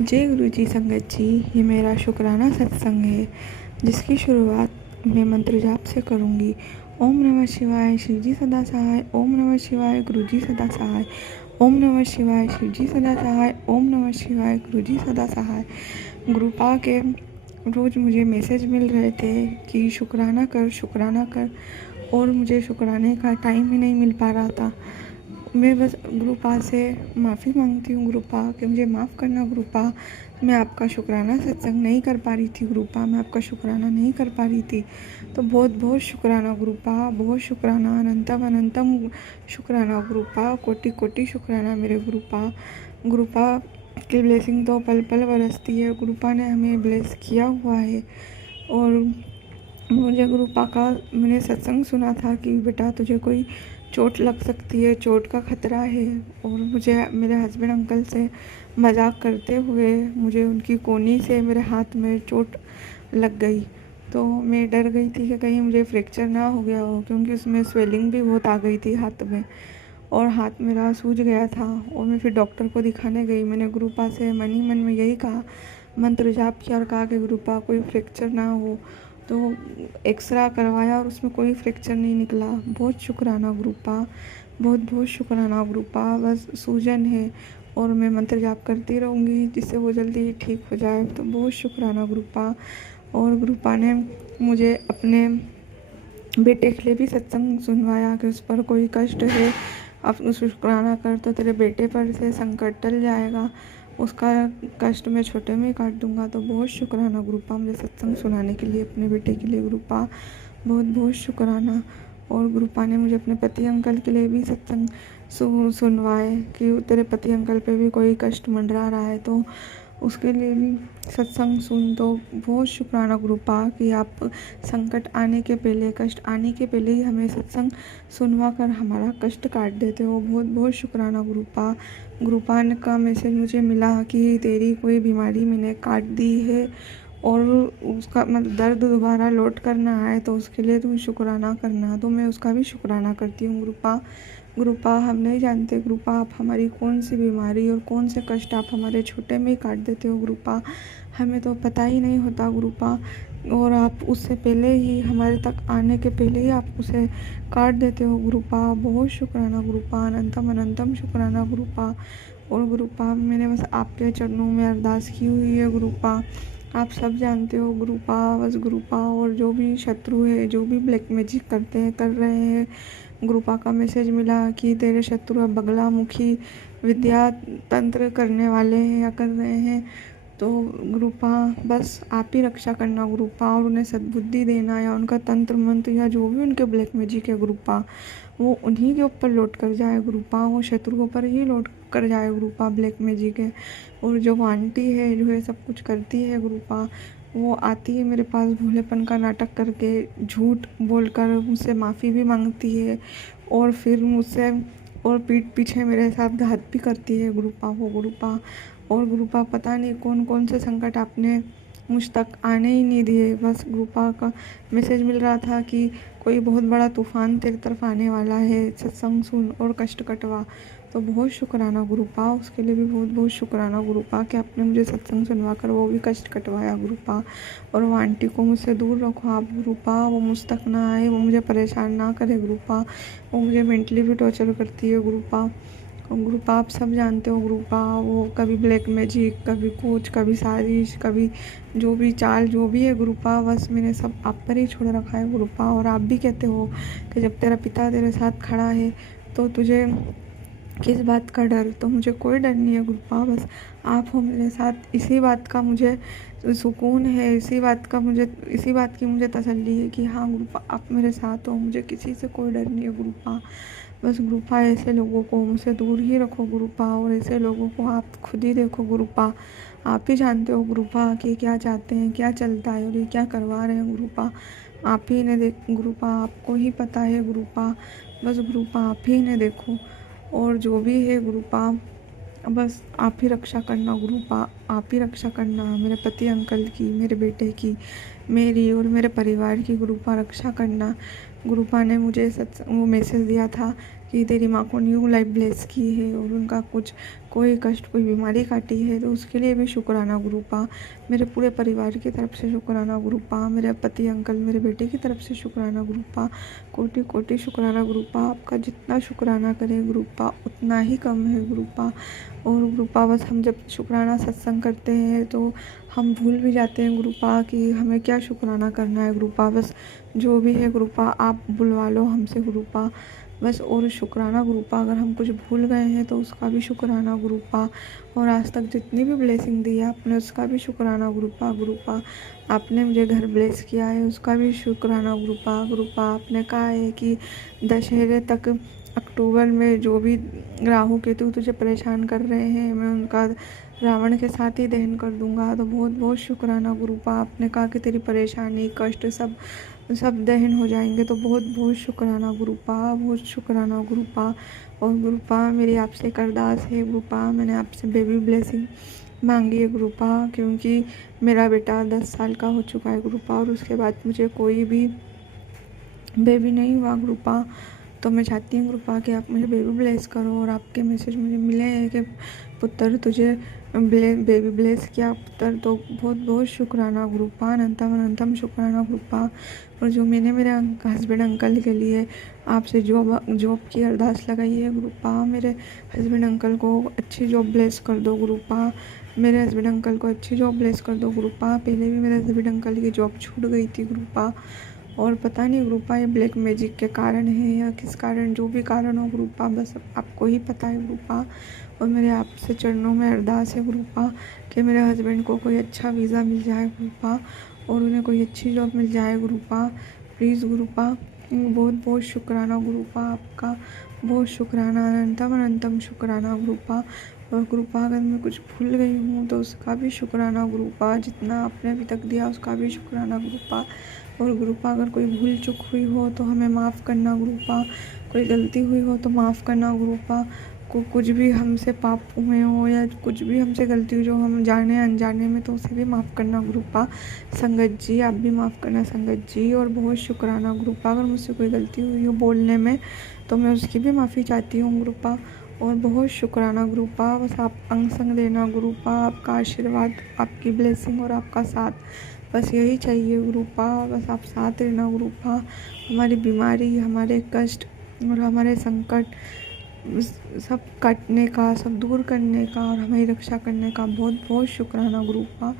जय गुरु जी संगत जी। ये मेरा शुक्राना सत्संग है जिसकी शुरुआत मैं मंत्र जाप से करूँगी। ओम नमः शिवाय शिव जी सदा सहाय। ओम नमः शिवाय गुरु जी सदा सहाय। ओम नमः शिवाय शिव जी सदा सहाय। ओम नमः शिवाय गुरु जी सदा सहाय। गुरुपा के रोज़ मुझे मैसेज मिल रहे थे कि शुक्राना कर, और मुझे शुक्राने का टाइम ही नहीं मिल पा रहा था। मैं बस गुरुपा से माफ़ी मांगती हूँ गुरुपा कि मुझे माफ़ करना गुरुपा। मैं आपका शुक्राना सत्संग नहीं कर पा रही थी गुरुपा, मैं आपका शुक्राना नहीं कर पा रही थी। तो बहुत बहुत शुक्राना गुरुपा, बहुत शुक्राना, अनंतम अनंतम शुक्राना गुरुपा, कोटि कोटि शुक्राना मेरे गुरुपा। गुरुपा की ब्लेसिंग तो पल पल बरसती है। गुरुपा ने हमें ब्लेस किया हुआ है। और मुझे गुरुपा का मैंने सत्संग सुना था कि बेटा तुझे कोई चोट लग सकती है, चोट का खतरा है। और मुझे मेरे हस्बैंड अंकल से मजाक करते हुए मुझे उनकी कोनी से मेरे हाथ में चोट लग गई। तो मैं डर गई थी कि कहीं मुझे फ्रैक्चर ना हो गया हो, क्योंकि उसमें स्वेलिंग भी बहुत आ गई थी हाथ में, और हाथ मेरा सूज गया था। और मैं फिर डॉक्टर को दिखाने गई। मैंने गुरुपा से मन ही मन में यही कहा, मंत्र जाप किया और कहा कि गुरुपा कोई फ्रैक्चर ना हो। तो एक्सरा करवाया और उसमें कोई फ्रैक्चर नहीं निकला। बहुत शुक्राना गुरुपा, बहुत बहुत शुक्राना गुरुपा। बस सूजन है और मैं मंत्र जाप करती रहूँगी जिससे वो जल्दी ठीक हो जाए। तो बहुत शुक्राना गुरुपा। और गुरुपा ने मुझे अपने बेटे के लिए भी सत्संग सुनवाया कि उस पर कोई कष्ट है, अब उस शुक्राना कर तो तेरे बेटे पर से संकट टल जाएगा, उसका कष्ट मैं छोटे में काट दूंगा। तो बहुत शुक्राना गुरुपा मुझे सत्संग सुनाने के लिए, अपने बेटे के लिए गुरुपा, बहुत बहुत शुक्राना। और गुरुपा ने मुझे अपने पति अंकल के लिए भी सत्संग सुनवाए कि तेरे पति अंकल पे भी कोई कष्ट मंडरा रहा है, तो उसके लिए भी सत्संग सुन। तो बहुत शुक्राना गुरुपा कि आप संकट आने के पहले, कष्ट आने के पहले ही हमें सत्संग सुनवा कर हमारा कष्ट काट देते हो। बहुत बहुत शुक्राना गुरुपा। गुरुपा का मैसेज मुझे मिला कि तेरी कोई बीमारी मैंने काट दी है और उसका मतलब दर्द दोबारा लौट कर ना आए, तो उसके लिए तुम शुक्राना करना। तो मैं उसका भी शुक्राना करती हूँ गुरुपा। गुरुपा हम नहीं जानते गुरुपा आप हमारी कौन सी बीमारी और कौन से कष्ट आप हमारे छोटे में ही काट देते हो गुरुपा, हमें तो पता ही नहीं होता गुरुपा। और आप उससे पहले ही, हमारे तक आने के पहले ही आप उसे काट देते हो गुरुपा। बहुत शुक्राना गुरुपा, अनंतम अनंतम शुक्राना गुरुपा। और गुरुपा मैंने बस आपके चरणों में अरदास की हुई है गुरुपा, आप सब जानते हो गुरुपा। बस गुरुपा और जो भी शत्रु है, जो भी ब्लैक मैजिक करते हैं, कर रहे हैं, गुरुपा का मैसेज मिला कि तेरे शत्रु अब बगला मुखी विद्या तंत्र करने वाले हैं या कर रहे हैं। तो गुरुपा बस आप ही रक्षा करना गुरुपा, और उन्हें सद्बुद्धि देना, या उनका तंत्र मंत्र या जो भी उनके ब्लैक मैजिक है गुरुपा, वो उन्हीं के ऊपर लौट कर जाए गुरुपा, वो शत्रुओं पर ही लौट कर जाए गुरुपा ब्लैक मैजिक है। और जो आंटी है जो है सब कुछ करती है गुरुपा, वो आती है मेरे पास भोलेपन का नाटक करके, झूठ बोलकर मुझसे माफ़ी भी मांगती है, और फिर मुझसे और पीठ पीछे मेरे साथ घात भी करती है गुरुपा वो गुरुपा। और गुरुपा पता नहीं कौन कौन से संकट आपने मुझ तक आने ही नहीं दिए। बस गुरुपा का मैसेज मिल रहा था कि कोई बहुत बड़ा तूफान तेरी तरफ आने वाला है, सत्संग सुन और कष्ट कटवा। तो बहुत शुक्राना गुरुपा, उसके लिए भी बहुत बहुत शुक्राना गुरुपा कि आपने मुझे सत्संग सुनवा कर वो भी कष्ट कटवाया गुरुपा। और वो आंटी को मुझसे दूर रखो आप गुरुपा, वो मुझ तक ना आए, वो मुझे परेशान ना करे गुरुपा, वो मुझे मेंटली भी टॉर्चर करती है गुरुपा। और गुरुपा आप सब जानते हो गुरुपा, वो कभी ब्लैक मैजिक, कभी कुछ, कभी साजिश, कभी जो भी चाल जो भी है गुरुपा, बस मैंने सब आप पर ही छोड़ रखा है गुरुपा। और आप भी कहते हो कि जब तेरा पिता तेरे साथ खड़ा है तो तुझे किस बात का डर। तो मुझे कोई डर नहीं है गुरुपा, बस आप हो मेरे साथ, इसी बात का मुझे सुकून है, इसी बात की मुझे तसल्ली है कि हाँ गुरुपा आप मेरे साथ हो, मुझे किसी से कोई डर नहीं है गुरुपा। बस गुरुपा ऐसे लोगों को मुझसे दूर ही रखो गुरुपा, और ऐसे लोगों को आप खुद ही देखो गुरुपा, आप ही जानते हो गुरुपा कि क्या चाहते हैं, क्या चलता है और ये क्या करवा रहे हैं गुरुपा, आप ही ने देख गुरुपा, आपको ही पता है गुरुपा। बस गुरुपा आप ही ने देखो, और जो भी है गुरुपा बस आप ही रक्षा करना गुरुपा, आप ही रक्षा करना मेरे पति अंकल की, मेरे बेटे की, मेरी और मेरे परिवार की गुरुपा रक्षा करना। गुरुपा ने मुझे वो मैसेज दिया था कि तेरी माँ को न्यू लाइफ ब्लेस की है और उनका कुछ कोई कष्ट कोई बीमारी काटी है तो उसके लिए भी शुक्राना गुरुपा। मेरे पूरे परिवार की तरफ से शुक्राना गुरुपा। मेरे पति अंकल मेरे बेटे की तरफ से शुक्राना गुरुपा। कोटि कोटि शुक्राना गुरुपा। आपका जितना शुक्राना करें गुरुपा उतना ही कम है गुरुपा। और गुरुपा बस हम जब शुक्राना सत्संग करते हैं तो हम भूल भी जाते हैं गुरुपा कि हमें क्या शुक्राना करना है गुरुपा। बस जो भी है गुरुपा आप बुलवा लो हमसे गुरुपा बस। और शुक्राना गुरुपा अगर हम कुछ भूल गए हैं तो उसका भी शुक्राना गुरुपा। और आज तक जितनी भी ब्लेसिंग दी है आपने उसका भी शुक्राना गुरुपा। गुरुपा आपने मुझे घर ब्लेस किया है उसका भी शुक्राना गुरुपा। गुरुपा आपने कहा है कि दशहरे तक अक्टूबर में जो भी राहु केतु तुझे परेशान कर रहे हैं मैं उनका रावण के साथ ही दहन कर दूंगा। तो बहुत बहुत शुक्राना गुरुपा। आपने कहा कि तेरी परेशानी कष्ट सब दहन हो जाएंगे। तो बहुत बहुत शुक्राना गुरुपा। बहुत शुक्राना गुरुपा। और गुरुपा मेरी आपसे एक अरदास है गुरुपा। मैंने आपसे बेबी ब्लेसिंग मांगी है गुरुपा क्योंकि मेरा बेटा 10 साल का हो चुका है गुरुपा और उसके बाद मुझे कोई भी बेबी नहीं हुआ गुरुपा। तो मैं चाहती हूँ गुरुपा कि आप मुझे बेबी ब्लेस करो। और आपके मैसेज मुझे मिले हैं कि पुत्र तुझे बेबी ब्लेस किया पुत्र। तो बहुत बहुत शुक्राना गुरुपा। अनंतम अनंतम शुक्राना गुरुपा। और जो मैंने मेरे हस्बैंड अंकल के लिए आपसे जॉब की अरदास लगाई है गुरुपा मेरे हस्बैंड अंकल को अच्छी जॉब ब्लेस कर दो गुरुपा। मेरे हस्बैंड अंकल को अच्छी जॉब ब्लेस कर दो गुरुपा। पहले भी मेरे हस्बैंड अंकल की जॉब छूट गई थी गुरुपा और पता नहीं गुरुपा ये ब्लैक मैजिक के कारण है या किस कारण जो भी कारण हो गुरुपा बस आपको ही पता है गुरुपा। और मेरे आपसे चरणों में अरदास है गुरुपा कि मेरे हस्बैंड को कोई अच्छा वीज़ा मिल जाए गुरुपा और उन्हें कोई अच्छी जॉब मिल जाए गुरुपा प्लीज़ गुरुपा। बहुत बहुत शुक्राना गुरुपा आपका। बहुत शुक्राना अनंतम अनंतम शुक्राना गुरुपा। और गुरुपा अगर मैं कुछ भूल गई हूँ तो उसका भी शुक्राना गुरुपा। जितना आपने अभी तक दिया उसका भी शुक्राना गुरुपा। और गुरुपा अगर कोई भूल चूक हुई हो तो हमें माफ़ करना गुरुपा। कोई गलती हुई हो तो माफ़ करना गुरुपा। को कुछ भी हमसे पाप हुए हो या कुछ भी हमसे गलती हुई जो हम जाने अनजाने में तो उसे भी माफ़ करना गुरुपा। संगत जी आप भी माफ़ करना संगत जी। और बहुत शुक्राना गुरुपा अगर मुझसे कोई गलती हुई हो बोलने में तो मैं उसकी भी माफ़ी चाहती हूँ गुरुपा। और बहुत शुक्राना गुरुपा। बस आप अंग संग देना गुरुपा। आपका आशीर्वाद आपकी ब्लेसिंग और आपका साथ बस यही चाहिए गुरुपा। बस आप साथ रहना गुरुपा। हमारी बीमारी हमारे कष्ट और हमारे संकट सब काटने का सब दूर करने का और हमारी रक्षा करने का बहुत बहुत शुक्राना गुरुपा।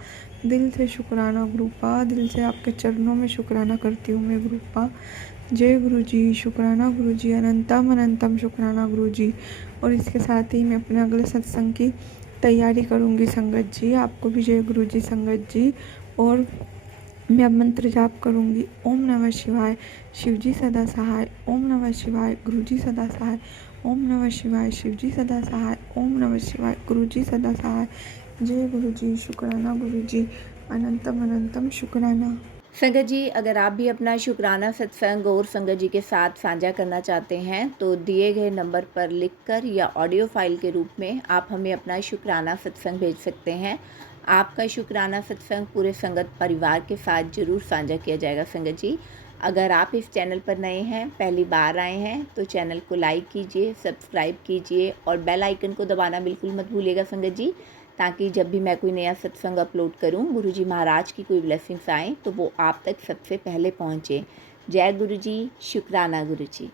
दिल से शुक्राना गुरुपा। दिल से आपके चरणों में शुक्राना करती हूँ मैं गुरुपा। जय गुरु जी। शुक्राना गुरु जी। अनंतम अनंतम शुक्राना गुरु जी। और इसके साथ ही मैं अपने अगले सत्संग की तैयारी करूँगी संगत जी। आपको भी जय गुरु जी संगत जी। और मैं अब मंत्र जाप करूँगी। ओम नमः शिवाय शिवजी सदा सहाय। ओम नमः शिवाय गुरुजी सदा सहाय। ओम नमः शिवाय शिवजी सदा सहाय। ओम नमः शिवाय गुरुजी सदा सहाय। जय गुरु जी। शुक्राना गुरु जी। अनंतम अनंतम शुक्राना। संगत जी अगर आप भी अपना शुक्राना सत्संग और संगत जी के साथ साझा करना चाहते हैं तो दिए गए नंबर पर लिखकर या ऑडियो फाइल के रूप में आप हमें अपना शुक्राना सत्संग भेज सकते हैं। आपका शुक्राना सत्संग पूरे संगत परिवार के साथ ज़रूर साझा किया जाएगा। संगत जी अगर आप इस चैनल पर नए हैं पहली बार आए हैं तो चैनल को लाइक कीजिए सब्सक्राइब कीजिए और बेल आइकन को दबाना बिल्कुल मत भूलिएगा संगत जी, ताकि जब भी मैं कोई नया सत्संग अपलोड करूं गुरुजी महाराज की कोई ब्लेसिंग्स आए तो वो आप तक सबसे पहले पहुंचे। जय गुरुजी। शुक्राना गुरुजी।